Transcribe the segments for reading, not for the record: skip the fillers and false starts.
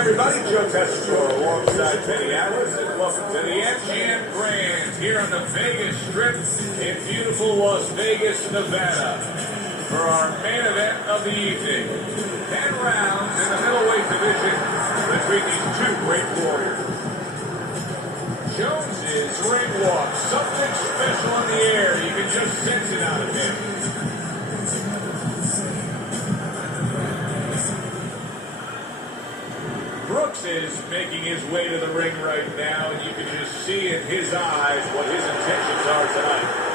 everybody. Joe Tessitore alongside Penny Atlas, and welcome to the MGM Grand here on the Vegas Strip in beautiful Las Vegas, Nevada, for our main event of the evening. 10 rounds in the middleweight division between these two great warriors. Jones's ring walk, something special in the air. You can just sense it out of him. Brooks is making his way to the ring right now, and you can just see in his eyes what his intentions are tonight.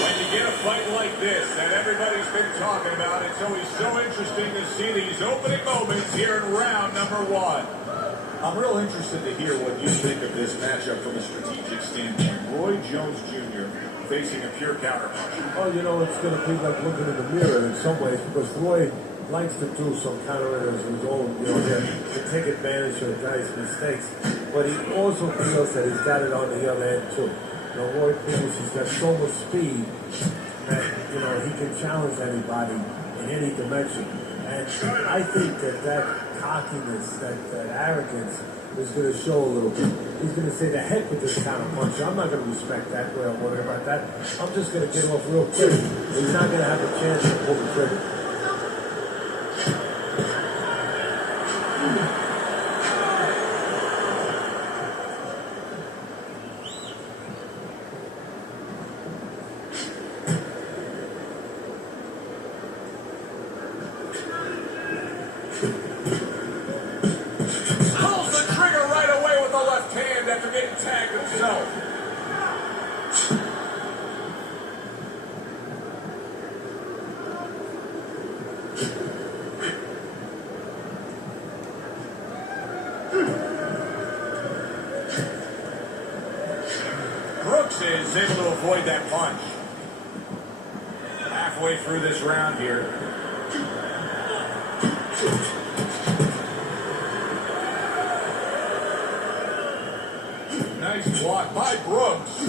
When you get a fight like this that everybody's been talking about, it's always so interesting to see these opening moments here in round number one. I'm real interested to hear what you think of this matchup from a strategic standpoint. Roy Jones Jr. facing a pure counterpuncher. Oh, you know, it's going to be like looking in the mirror in some ways, because Roy likes to do some countering of his own, you know, to take advantage of guys' mistakes. But he also feels that he's got it on the other end, too. You know, Roy feels he's got so much speed that, you know, he can challenge anybody in any dimension. And I think that cockiness, that arrogance is going to show a little bit. He's going to say, the heck with this counter puncher. I'm not going to respect that. We don't worry about that. I'm just going to get off real quick. He's not going to have a chance to pull the trigger. Brooks is able to avoid that punch. Halfway through this round here. Nice block by Brooks.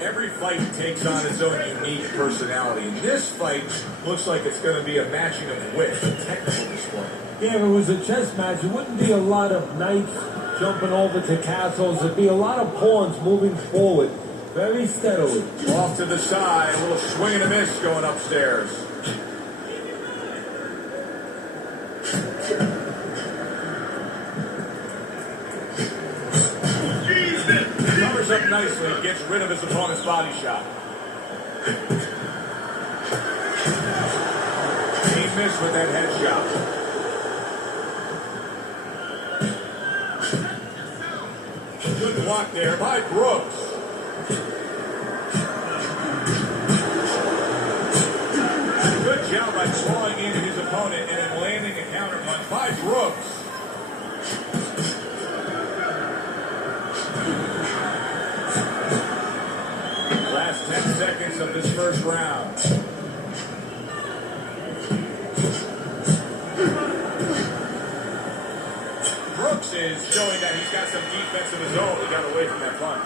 Every fight takes on its own unique personality. And this fight looks like it's going to be a matching of wit, a technical display. Yeah, if it was a chess match, it wouldn't be a lot of knights jumping over to castles. It'd be a lot of pawns moving forward very steadily. Off to the side, a little swing and a miss going upstairs. Covers up nicely, gets rid of his opponent's body shot. He missed with that head shot. Good block there by Brooks. Good job by clawing into his opponent and then landing a counterpunch by Brooks. Last 10 seconds of this first round. Brooks is showing that he's got some defense of his own. He got away from that punch.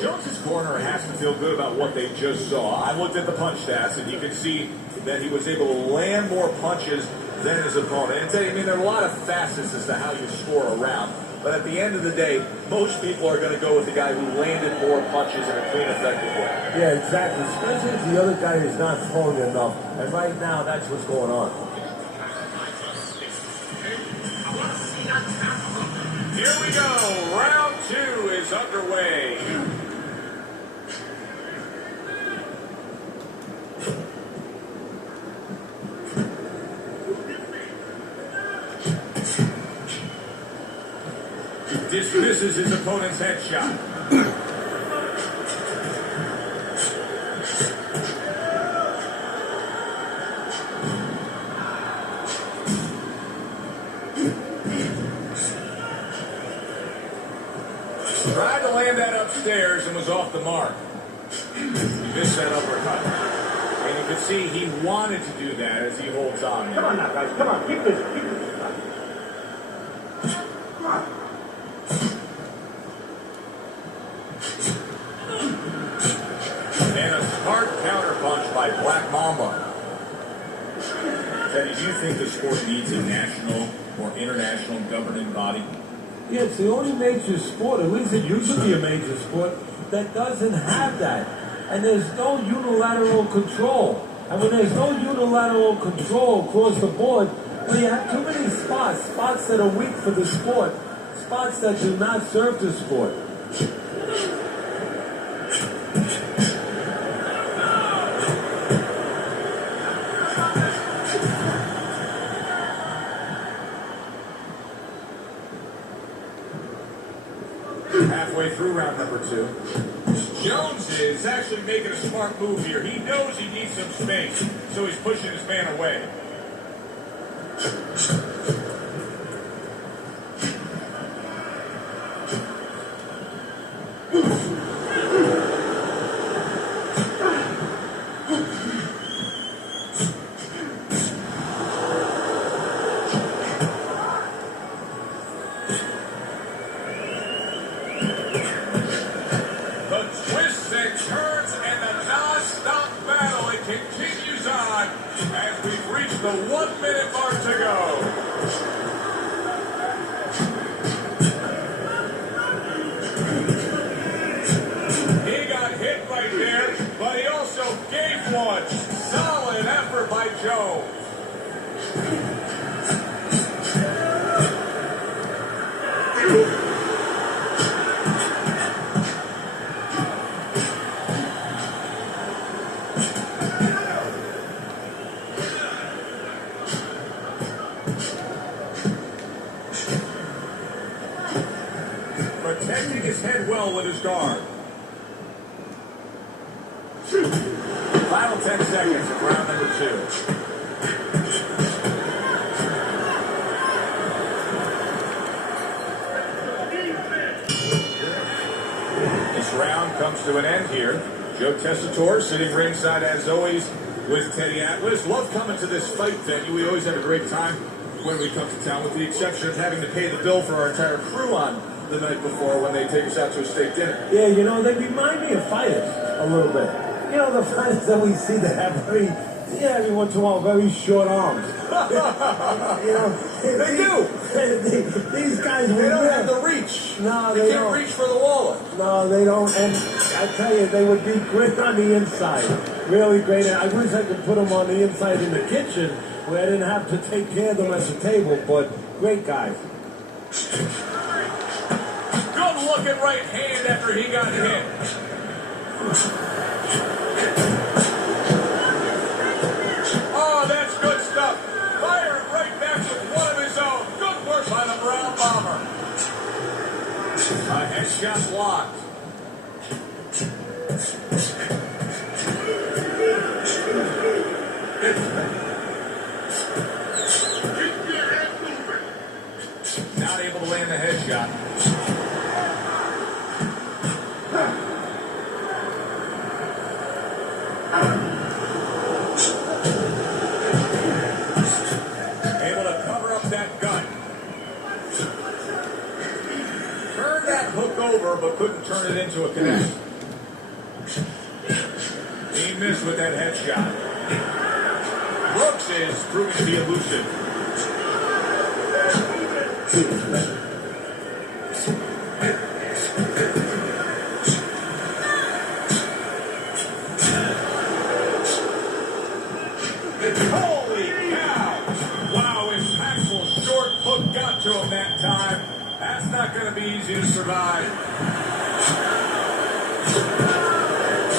Jones's corner has to feel good about what they just saw. I looked at the punch stats, and you can see that he was able to land more punches than his opponent. And I mean, there are a lot of facets as to how you score a round. But at the end of the day, most people are going to go with the guy who landed more punches in a clean, effective way. Yeah, exactly. Especially if the other guy is not throwing enough. And right now, that's what's going on. Here we go. Round 2 is underway. dismisses his opponent's headshot. Tried to land that upstairs and was off the mark. He missed that uppercut. And you can see he wanted to do that as he holds on. Come on now, guys. Come on. Keep this. Come on. And a smart counterpunch by Black Mamba. Teddy, do you think the sport needs a national or international governing body? Yeah, it's the only major sport, at least it used to be a major sport, that doesn't have that. And there's no unilateral control. And when there's no unilateral control across the board, well, you have too many spots that are weak for the sport, spots that do not serve the sport. Halfway through round number 2. Jones is actually making a smart move here. He knows he needs some space, so he's pushing his man away. The 1 minute mark to go. He got hit right there, but he also gave one. Solid effort by Jones. Protecting his head well with his guard. Final 10 seconds of round number 2. This round comes to an end here. Joe Tessitore sitting ringside as always with Teddy Atlas. Love coming to this fight venue. We always have a great time when we come to town, with the exception of having to pay the bill for our entire crew on the night before when they take us out to a steak dinner. Yeah, you know, they remind me of fighters a little bit. You know, the fighters that we see that have every once in a while, very short arms. You know, They do. These guys, They don't have the reach. No, they they can't don't. reach for the wallet. No, they don't. And I tell you, they would be great on the inside. Really great. I wish I could put them on the inside in the kitchen where I didn't have to take care of them at the table, but great guys. Good looking right hand after he got hit. Oh, that's good stuff. Firing right back with one of his own. Good work by the Brown Bomber. A headshot blocked. Not able to land the headshot. Able to cover up that gut. Turned that hook over, but couldn't turn it into a connect. He missed with that headshot. Brooks is proving to be elusive. Holy cow! Wow, impactful short hook got to him that time. That's not going to be easy to survive.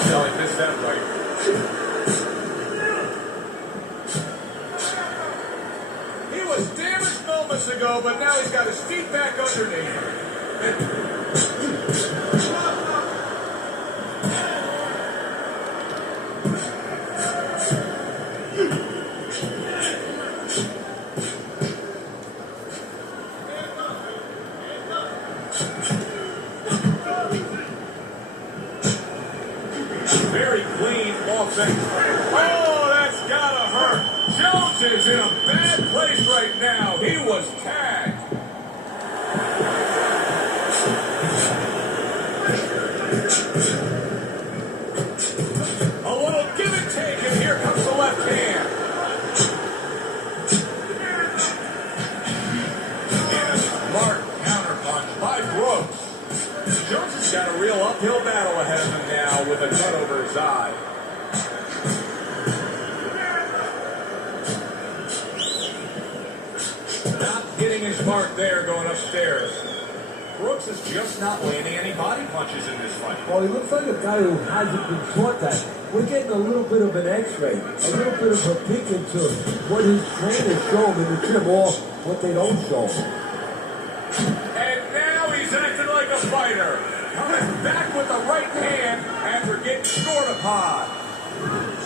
No, he missed that right. He was damaged moments ago, but now he's got his feet back underneath. Very clean offense. Oh, that's gotta hurt. Jones is in a bad place right now. He was tagged. A little give and take, and here comes the left hand. And a smart counterpunch by Brooks. Jones has got a real uphill battle ahead of him now with a cut over his eye. Not hitting his mark there going upstairs. Brooks is just not landing any body punches in this fight. Well, he looks like a guy who hasn't been taught that. We're getting a little bit of an x-ray, a little bit of a peek into what his trainers show him in the gym or what they don't show him. And now he's acting like a fighter. Coming back with the right hand after getting scored upon.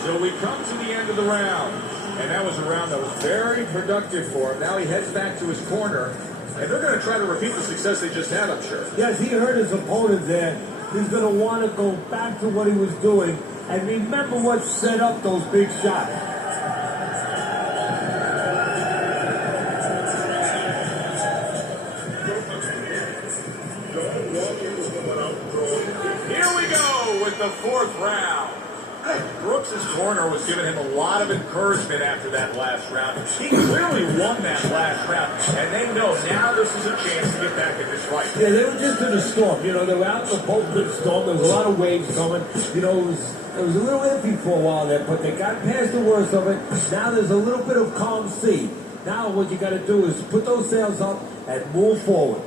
So we come to the end of the round. And that was a round that was very productive for him. Now he heads back to his corner. And they're going to try to repeat the success they just had, I'm sure. Yes, he hurt his opponent there. He's going to want to go back to what he was doing and remember what set up those big shots. Here we go with the fourth round. Brooks' corner was giving him a lot of encouragement after that last round. He clearly won that last round, and they know now this is a chance to get back in this fight. Yeah, they were just in a storm. You know, they were out in the Bolton storm. There was a lot of waves coming. You know, it was a little iffy for a while there, but they got past the worst of it. Now there's a little bit of calm sea. Now what you got to do is put those sails up and move forward.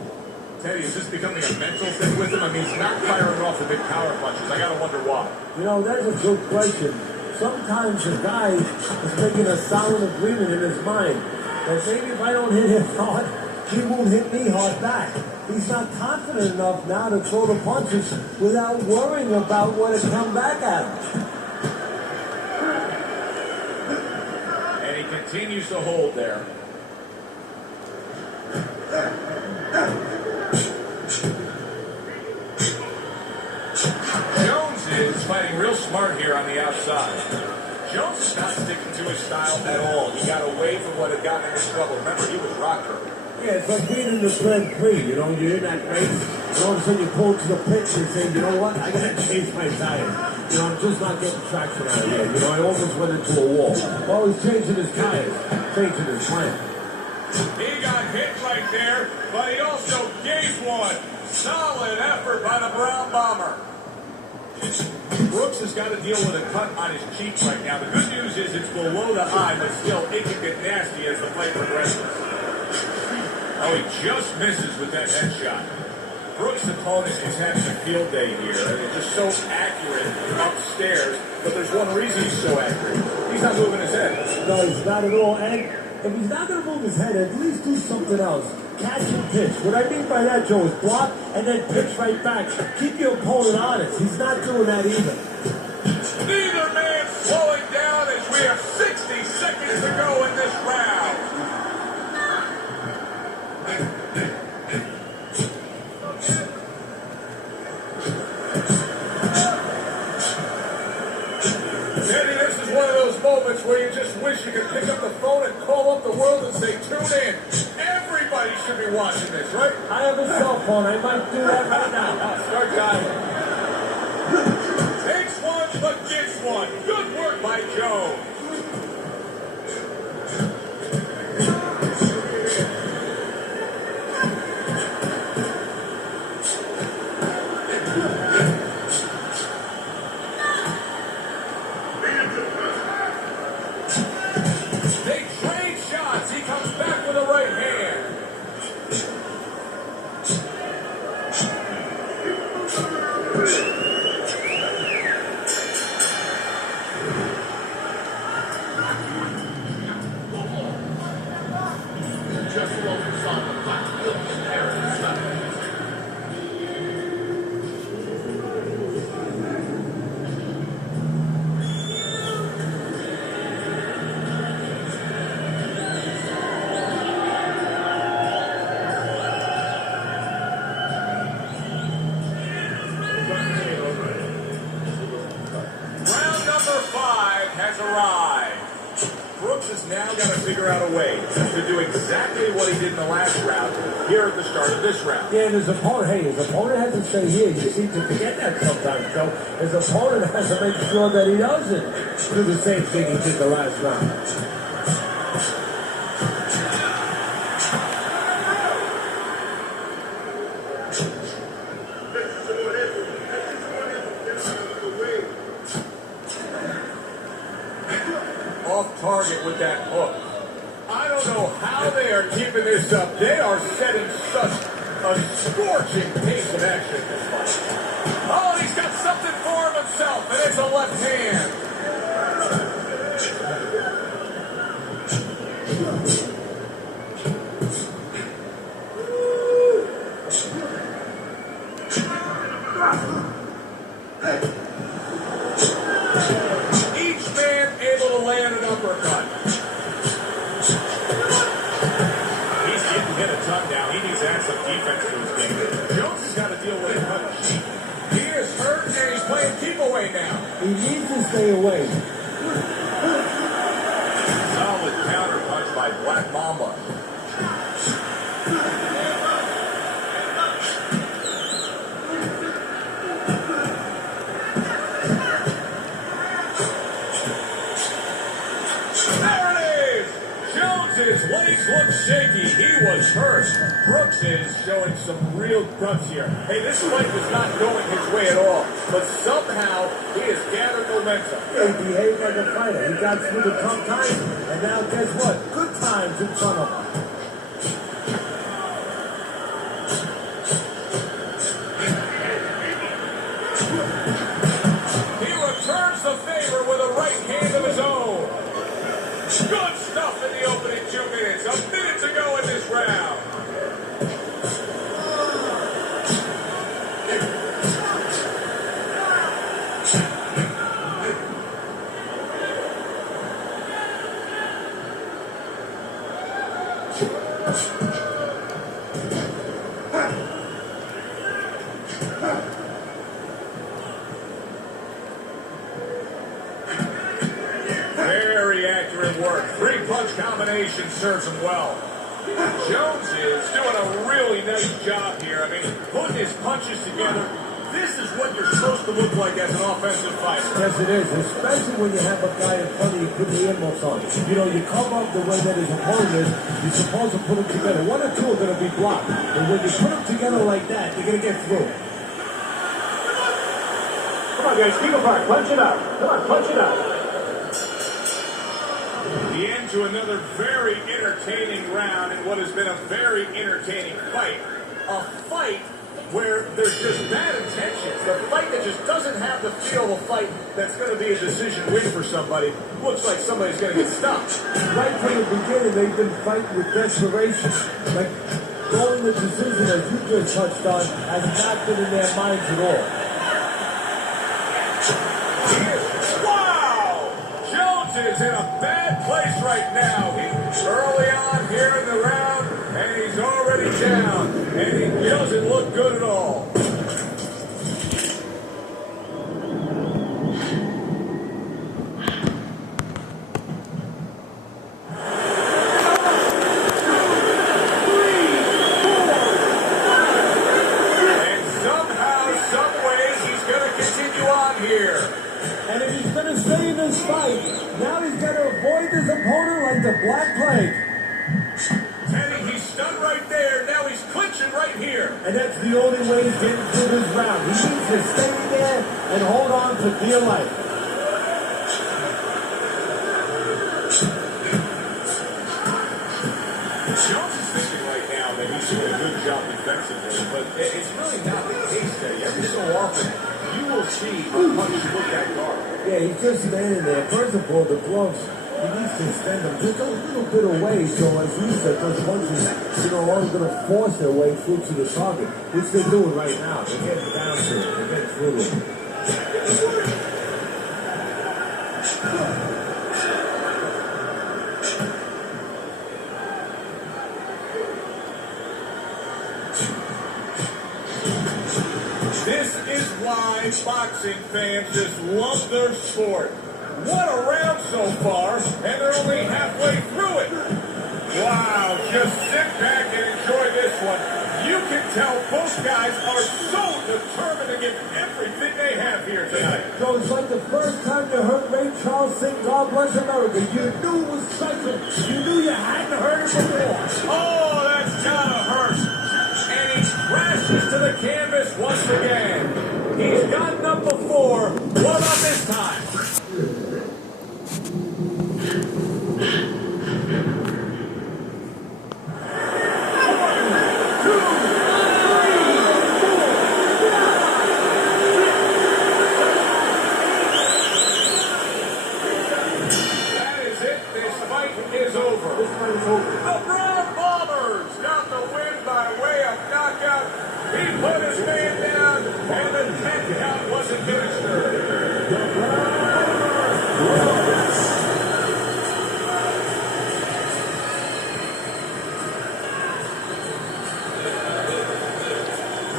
Teddy, is this becoming a mental thing with him? I mean, he's not firing off the big power punches. I got to wonder why. You know, that's a good question. Sometimes the guy is making a silent agreement in his mind that maybe if I don't hit him hard, he won't hit me hard back. He's not confident enough now to throw the punches without worrying about what has come back at him. And he continues to hold there. Jones is fighting real smart here on the outside. Jones is not sticking to his style at all. He got away from what had gotten him in trouble. Remember, he was rocker. Yeah, it's like being in the Grand Prix. You know, you're in that race, and all of a sudden you pull to the pits and say, you know what, I got to change my tires. You know, I'm just not getting traction out of here. You know, I almost went into a wall. Well, he's changing his tires, changing his plan. He got hit right there, but he also gave one. Solid effort by the Brown Bomber. Brooks has got to deal with a cut on his cheek right now. The good news is it's below the eye, but still it can get nasty as the fight progresses. Oh, he just misses with that headshot. Brooks' opponent is having a field day here. It's just so accurate upstairs, but there's one reason he's so accurate. He's not moving his head. No, he's not at all. And if he's not going to move his head, at least do something else. Catch and pitch. What I mean by that, Joe, is block and then pitch right back. Keep your opponent honest. He's not doing that either. Neither man slowing down as we have 60 seconds to go in this round. Teddy, this is one of those moments where you just wish you could pick up the phone and call up the world and say, tune in. Everybody should be watching this, right? I have a cell phone. I might do that right now. Start dialing. Takes one, but gets one. Good work by Joe. They trade shots. He comes back with a right hand. now got to figure out a way to do exactly what he did in the last round here at the start of this round. Yeah, and his opponent has to stay here. You seem to forget that sometimes, Joe. His opponent has to make sure that he doesn't do the same thing he did the last round. Off target with that hook. I don't know how they are keeping this up. They are setting such a scorching pace of action in this fight. Oh, he's got something for himself, and it's a left hand. Each man able to land an uppercut. He's getting hit a ton down. He needs to add some defense to his game. Jones has got to deal with a cut sheet. He is hurt and he's playing keep away now. He needs to stay away. Solid counter punch by Black Mamba. His legs look shaky. He was hurt. Brooks is showing some real guts here. Hey, this fight was not going his way at all, but somehow he has gathered momentum. He behaved like a fighter. He got through the tough times, and now guess what? Good times in front of him. He returns the favor with a right hand of his own. Good stuff in the opening 2 minutes. A minute to go in this round. Very accurate work. 3-punch combination serves him well. Jones is doing a really nice job here. I mean, putting his punches together. This is what you're supposed to look like as an offensive fighter. Yes, it is, especially when you have a guy in front of you putting the earmuffs on. You know, you come up the way that his opponent is, you're supposed to put them together. One or two are going to be blocked. But when you put them together like that, you're going to get through. Come on, guys, keep apart. Punch it out. Come on, punch it out. The end to another very entertaining round in what has been a very entertaining fight. A fight where there's just bad intentions. A fight that just doesn't have the feel of a fight that's going to be a decision win for somebody. Looks like somebody's going to get stopped. Right from the beginning, they've been fighting with desperation. Like, going the decision, as you just touched on, has not been in their minds at all. Wow! Jones is in a bad place right now. He's early on here in the round, and he's already down. And he doesn't look good at all. And somehow, some way, he's going to continue on here. And if he's going to stay in this fight, now he's got to avoid his opponent like the Black Plague. Teddy, he's stunned right there. Now he's clinching right here. And that's the only way he's getting through this round. He needs to stay there and hold on for dear life. Jones is thinking right now that he's doing a good job defensively, but it's really not the case, Teddy. Every so often, you will see a punch look that guard. Yeah, he's just standing there. First of all, the gloves, he needs to extend them just a little bit away, so as you said, those punches, are going to force their way through to the target, which they're doing right now. They're getting down to it. They're getting through it. This is why boxing fans just love their sport. What a round so far, and they're only halfway through it. Wow, just sit back and enjoy this one. You can tell both guys are so determined to give everything they have here tonight. So it's like the first time you heard Ray Charles sing God Bless America. You knew it was special. You knew you hadn't heard it before. Oh, that's gotta hurt. And he crashes to the canvas once again. He's gotten up before. What about this time? Is over. The Brown Bombers got the win by way of knockout. He put his man down, and the 10 count wasn't administered. The Brown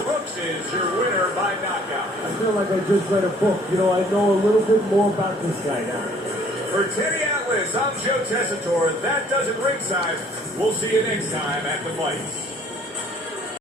Brooks is your winner by knockout. I feel like I just read a book. You know, I know a little bit more about this guy now. For Teddy Atlas, I'm Joe Tessitore. That does it ringside. We'll see you next time at the fights.